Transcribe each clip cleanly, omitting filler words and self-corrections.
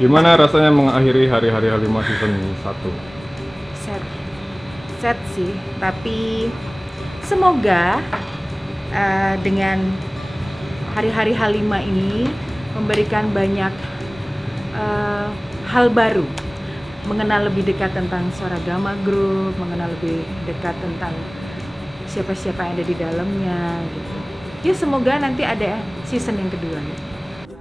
Gimana rasanya mengakhiri hari-hari Halimah season 1? Set, set sih. Tapi semoga dengan hari-hari Halimah ini memberikan banyak hal baru, mengenal lebih dekat tentang Suara Gama Group, mengenal lebih dekat tentang siapa-siapa yang ada di dalamnya gitu. Ya semoga nanti ada season yang kedua.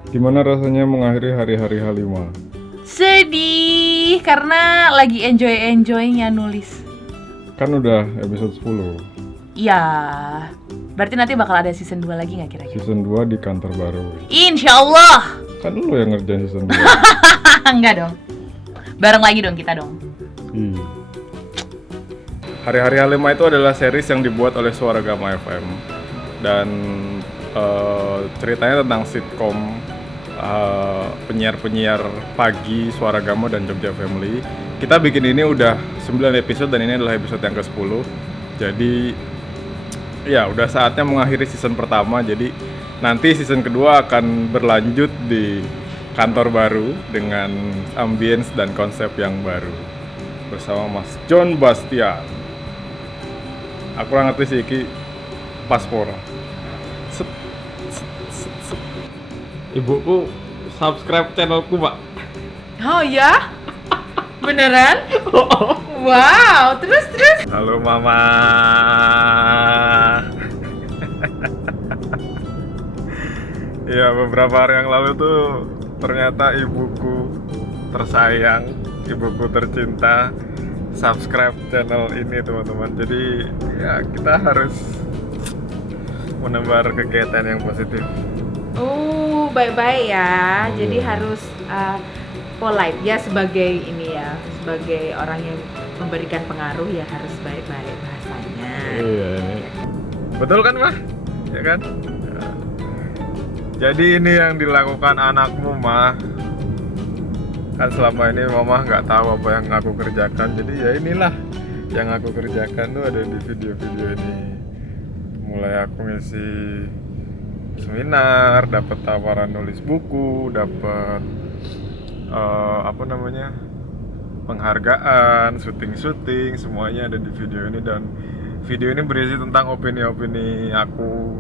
Gimana rasanya mengakhiri hari-hari Halimah? Sedih karena lagi enjoy-enjoynya nulis. Kan udah episode 10. Iya. Berarti nanti bakal ada season 2 lagi nggak kira-kira? Season 2 di kantor baru. Insya Allah. Kan lu yang ngerjain season 2. Enggak dong. Bareng lagi dong kita dong. Hari-hari Halimah itu adalah series yang dibuat oleh Suara Gama FM. Dan ceritanya tentang sitkom penyiar-penyiar pagi Suara Gama dan Jogja Family. Kita bikin ini udah 9 episode dan ini adalah episode yang ke-10. Jadi ya udah saatnya mengakhiri season pertama. Jadi nanti season kedua akan berlanjut di kantor baru dengan ambience dan konsep yang baru bersama Mas John Bastian. Aku kurang ngerti sih iki paspor. Ibuku subscribe channelku, Pak. Oh ya? Beneran? Wow, terus? Halo Mama. Ya, beberapa hari yang lalu tuh ternyata ibuku tersayang, ibuku tercinta subscribe channel ini, teman-teman. Jadi ya kita harus menebar kegiatan yang positif. Baik-baik ya. Jadi harus polite ya sebagai ini ya, sebagai orang yang memberikan pengaruh ya harus baik-baik bahasanya. Iya. Betul kan, Mah? Ya kan? Jadi ini yang dilakukan anakmu, Mah. Kan selama ini Mama nggak tahu apa yang aku kerjakan. Jadi ya inilah yang aku kerjakan tuh ada di video-video ini. Mulai aku ngisi seminar, dapat tawaran nulis buku, dapat penghargaan, syuting, semuanya ada di video ini. Dan video ini berisi tentang opini-opini aku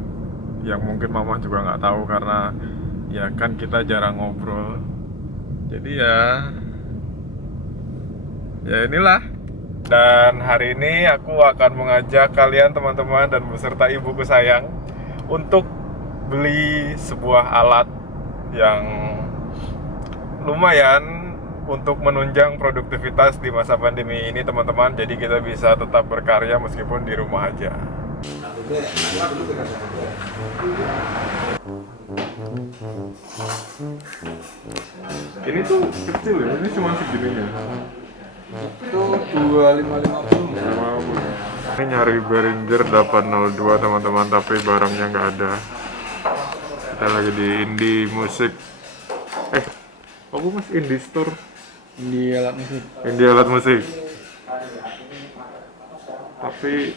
yang mungkin Mama juga nggak tahu karena ya kan kita jarang ngobrol. Jadi ya inilah. Dan hari ini aku akan mengajak kalian teman-teman dan beserta ibuku sayang untuk beli sebuah alat yang lumayan untuk menunjang produktivitas di masa pandemi ini, teman-teman. Jadi kita bisa tetap berkarya meskipun di rumah aja. Ini tuh kecil ya, ini cuma segini ya. Itu 2550. Ini nyari Behringer 802 teman-teman, tapi barangnya nggak ada. Kita lagi di Indie Musik. Aku mas Indie Store. Di alat musik. Indie alat musik. Tapi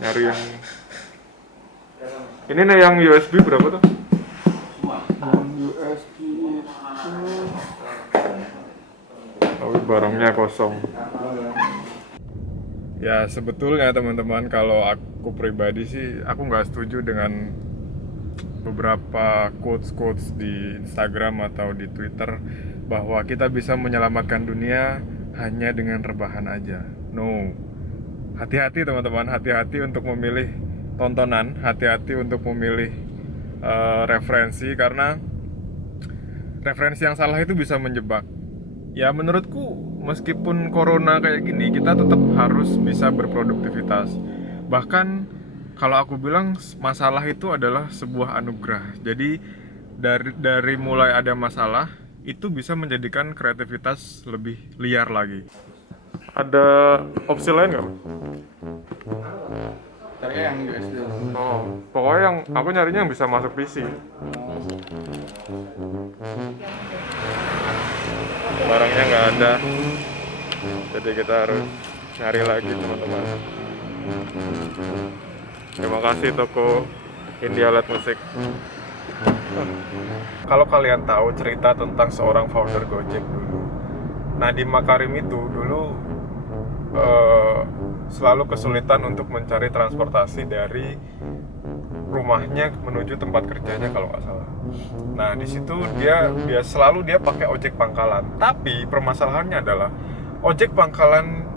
nyari yang ini nih, yang USB berapa tuh? USB itu Tapi barangnya kosong. Ya sebetulnya teman-teman, kalau aku pribadi sih aku nggak setuju dengan beberapa quotes di Instagram atau di Twitter bahwa kita bisa menyelamatkan dunia hanya dengan rebahan aja. No, hati-hati teman-teman, hati-hati untuk memilih tontonan, hati-hati untuk memilih referensi, karena referensi yang salah itu bisa menjebak. Ya menurutku meskipun corona kayak gini, kita tetap harus bisa berproduktivitas. Bahkan kalau aku bilang masalah itu adalah sebuah anugerah. Jadi dari mulai ada masalah itu bisa menjadikan kreativitas lebih liar lagi. Ada opsi lain nggak? cari yang USB. Oh, pokoknya yang aku nyarinya yang bisa masuk PC. Barangnya nggak ada, jadi kita harus cari lagi, teman-teman. Terima kasih toko Indie Alat Musik. Kalau kalian tahu cerita tentang seorang founder Gojek dulu, Nadiem Makarim itu dulu selalu kesulitan untuk mencari transportasi dari rumahnya menuju tempat kerjanya kalau nggak salah. Nah di situ dia selalu pakai ojek pangkalan. Tapi permasalahannya adalah ojek pangkalan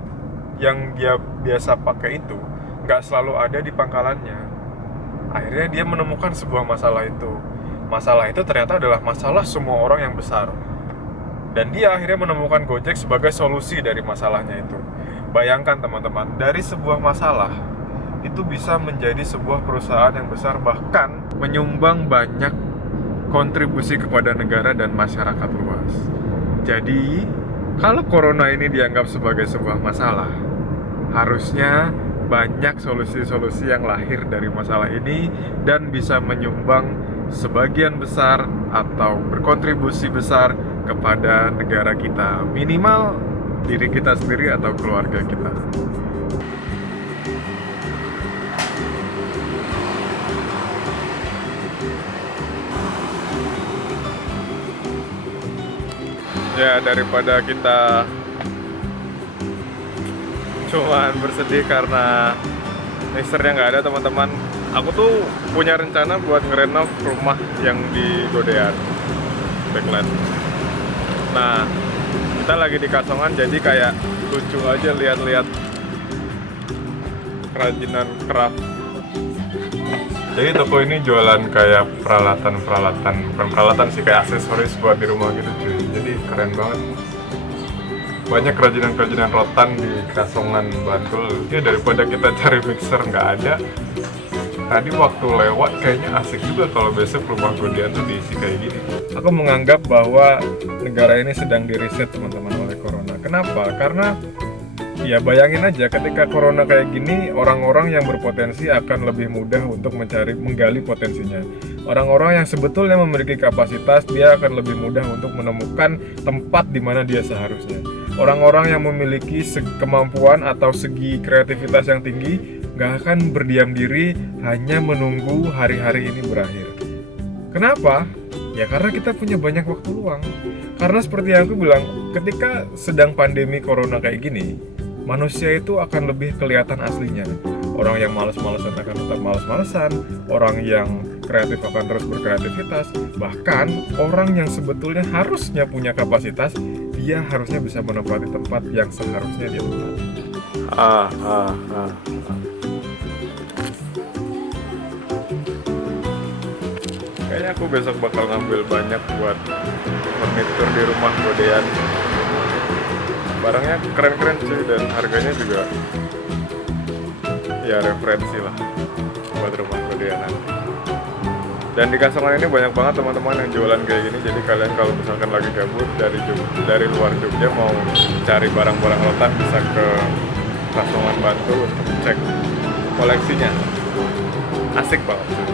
yang dia biasa pakai itu nggak selalu ada di pangkalannya. Akhirnya dia menemukan sebuah masalah itu. Masalah itu ternyata adalah masalah semua orang yang besar. Dan dia akhirnya menemukan Gojek sebagai solusi dari masalahnya itu. Bayangkan teman-teman, dari sebuah masalah itu bisa menjadi sebuah perusahaan yang besar, bahkan menyumbang banyak kontribusi kepada negara dan masyarakat luas. Jadi, kalau corona ini dianggap sebagai sebuah masalah, harusnya banyak solusi-solusi yang lahir dari masalah ini dan bisa menyumbang sebagian besar atau berkontribusi besar kepada negara kita, minimal diri kita sendiri atau keluarga kita. Ya, daripada kita cuman bersedih karena mixernya nggak ada, teman-teman, aku tuh punya rencana buat ngerenov rumah yang di Godean Backland. Nah, kita lagi di Kasongan, jadi kayak lucu aja lihat-lihat kerajinan craft. Jadi toko ini jualan kayak peralatan-peralatan, bukan peralatan sih, kayak aksesoris buat di rumah gitu cuy. Jadi keren banget. Banyak kerajinan-kerajinan rotan di Kasongan, Bantul. Ya daripada kita cari mixer nggak ada. Tadi waktu lewat kayaknya asik juga kalau besok rumah Godean tuh diisi kayak gini. Aku menganggap bahwa negara ini sedang diriset teman-teman oleh corona. Kenapa? Karena ya bayangin aja ketika corona kayak gini, orang-orang yang berpotensi akan lebih mudah untuk menggali potensinya. Orang-orang yang sebetulnya memiliki kapasitas, dia akan lebih mudah untuk menemukan tempat di mana dia seharusnya. Orang-orang yang memiliki kemampuan atau segi kreativitas yang tinggi nggak akan berdiam diri hanya menunggu hari-hari ini berakhir. Kenapa? Ya karena kita punya banyak waktu luang. Karena seperti yang aku bilang, ketika sedang pandemi corona kayak gini, manusia itu akan lebih kelihatan aslinya. Orang yang malas-malasan akan tetap malas-malasan, orang yang kreatif akan terus berkreativitas, bahkan orang yang sebetulnya harusnya punya kapasitas, dia harusnya bisa menempati tempat yang seharusnya dia tempati. Kayaknya aku besok bakal ngambil banyak buat furnitur di rumah Godean. Barangnya keren-keren cuy, dan harganya juga ya referensi lah buat rumah Godean nanti. Dan di Kasongan ini banyak banget teman-teman yang jualan kayak gini. Jadi kalian kalau misalkan lagi gabut dari luar Jogja mau cari barang-barang rotan, bisa ke Kasongan Bantul untuk cek koleksinya. Asik banget cuy.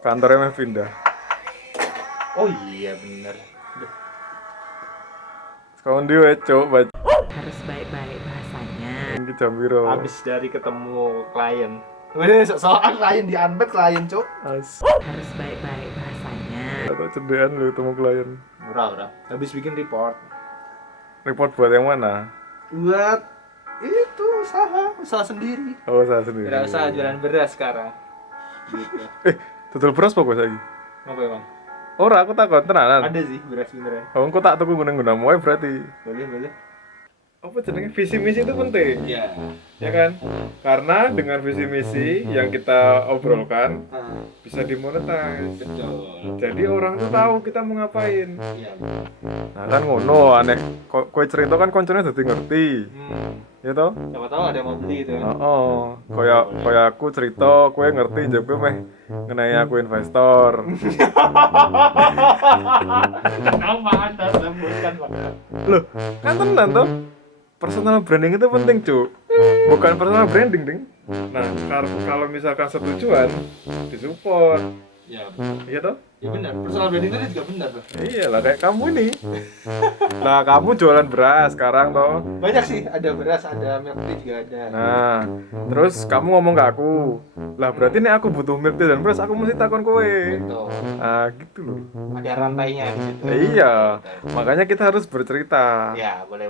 Kantornya mah pindah. Oh iya bener. Sekarang dia coba Harus baik-baik bahasanya. ini Cambiro. Abis dari ketemu klien. Udah soal klien di unbed klien cok. Harus baik-baik bahasanya. Atau cedean lu ketemu klien. Udah. Habis bikin report. Report buat yang mana? Buat itu usaha sendiri. Oh, saya sendiri. Tidak usah jualan beras sekarang. Gitu. Tutul beras pokok saiki. Apa emang? Ora, aku takon tenanan. Ada sih beras beneran. Oh, engko tak tuku guna-guna moe berarti. Boleh. Apa jenenge, visi misi itu penting. Iya. Ya kan? Karena dengan visi misi yang kita obrolkan bisa dimonetize. Betul. Jadi orang tuh tahu kita mau ngapain. Iya. Nah, kan ngono aneh. Kowe cerita kan koncone dadi ngerti. Ya toh? Siapa tahu ada yang mau beli itu. Oh, kaya aku cerita, kowe ngerti jebule meh ngenai aku investor. Nama Anda sebutkan Pak. Loh, kan tenan toh? Personal branding itu penting, Cuk. Bukan personal branding, Ding. Nah, kalau misalkan setujuan, disupport. Ya, Iya toh? ya benar. Personal branding itu juga benar tuh. Iya lah kayak kamu nih. Nah, kamu jualan beras sekarang toh. Banyak sih, ada beras, ada milk tea juga ada. Nah, terus kamu ngomong ke aku, lah berarti nih aku butuh milk tea dan beras, aku mesti takon kowe. Betul. Nah, gitu loh. Ada rantainya di situ. Iya, makanya kita harus bercerita. Ya, boleh.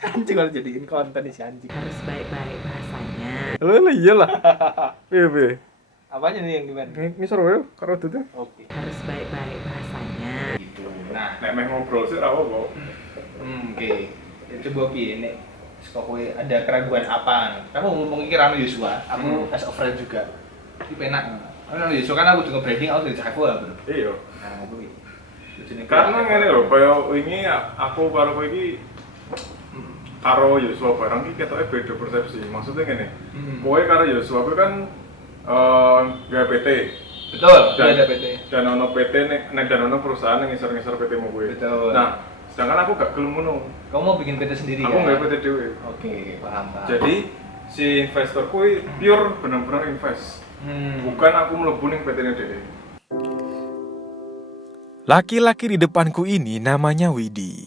Anjing kalau jadiin konten nih si anjing. Harus baik-baik bahasanya. Lah iyalah. Piye. Apanya nih yang gimana? Ngisor wae karo dudu. Oke. Harus baik-baik bahasanya. Gitu. Nah, Nek meh ngobrol sih ra apa. oke. Ya, coba piye nek kowe ada keraguan apa? Kamu ngomong iki rano Yosua, aku as a friend juga. Iki penak. Rano Yosua kan aku juga branding aku dari aku lah, Bro. Iya. Nah, kuwi. Karena ngene lho, kaya wingi aku karo kowe iki karo Yosua barang iki ketoke beda persepsi. Maksudnya ngene. Kowe karo Yosua kowe kan gawe PT. Betul, Dan- ada PT. Dan ono PT nek dan ono perusahaan yang ngisor-ngisor PT mu kowe. Betul. Nah, sedangkan aku gak gelem ngono. Kamu mau bikin PT sendiri Aku kan? nggak PT dhewe. Oke, paham. Jadi si investor kuwi pure bener-bener invest. Bukan aku mlebu ning PT-ne dhewe. Laki-laki di depanku ini namanya Widi.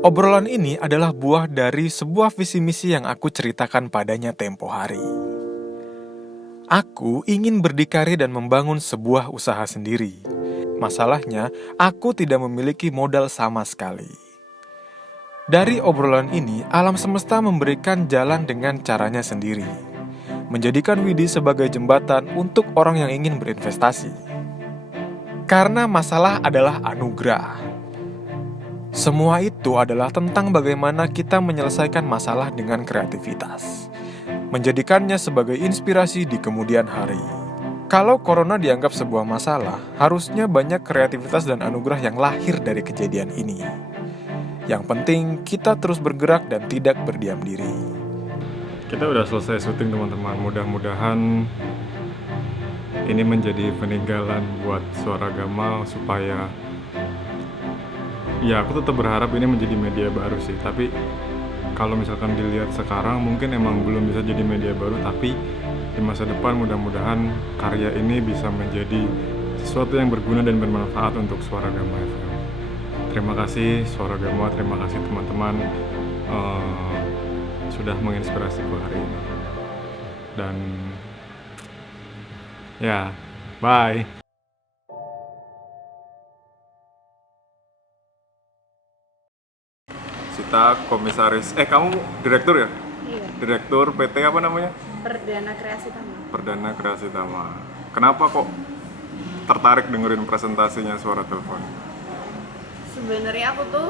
Obrolan ini adalah buah dari sebuah visi misi yang aku ceritakan padanya tempo hari. Aku ingin berdikari dan membangun sebuah usaha sendiri. Masalahnya, aku tidak memiliki modal sama sekali. Dari obrolan ini, alam semesta memberikan jalan dengan caranya sendiri. Menjadikan Widi sebagai jembatan untuk orang yang ingin berinvestasi. Karena masalah adalah anugerah. Semua itu adalah tentang bagaimana kita menyelesaikan masalah dengan kreativitas. Menjadikannya sebagai inspirasi di kemudian hari. Kalau corona dianggap sebuah masalah, harusnya banyak kreativitas dan anugerah yang lahir dari kejadian ini. Yang penting, kita terus bergerak dan tidak berdiam diri. Kita udah selesai syuting teman-teman. Mudah-mudahan ini menjadi peninggalan buat Suara Gamal supaya ya aku tetap berharap ini menjadi media baru sih. Tapi kalau misalkan dilihat sekarang mungkin emang belum bisa jadi media baru, tapi di masa depan mudah-mudahan karya ini bisa menjadi sesuatu yang berguna dan bermanfaat untuk Suara Gamal FM. Terima kasih Suara Gamal, terima kasih teman-teman sudah menginspirasiku hari ini. Dan ya, bye. Sita, komisaris. Kamu direktur ya? Iya, Direktur PT apa namanya? Perdana Kreasi Tama. Perdana Kreasi Tama. Kenapa kok tertarik dengerin presentasinya Suara Telepon? Sebenarnya aku tuh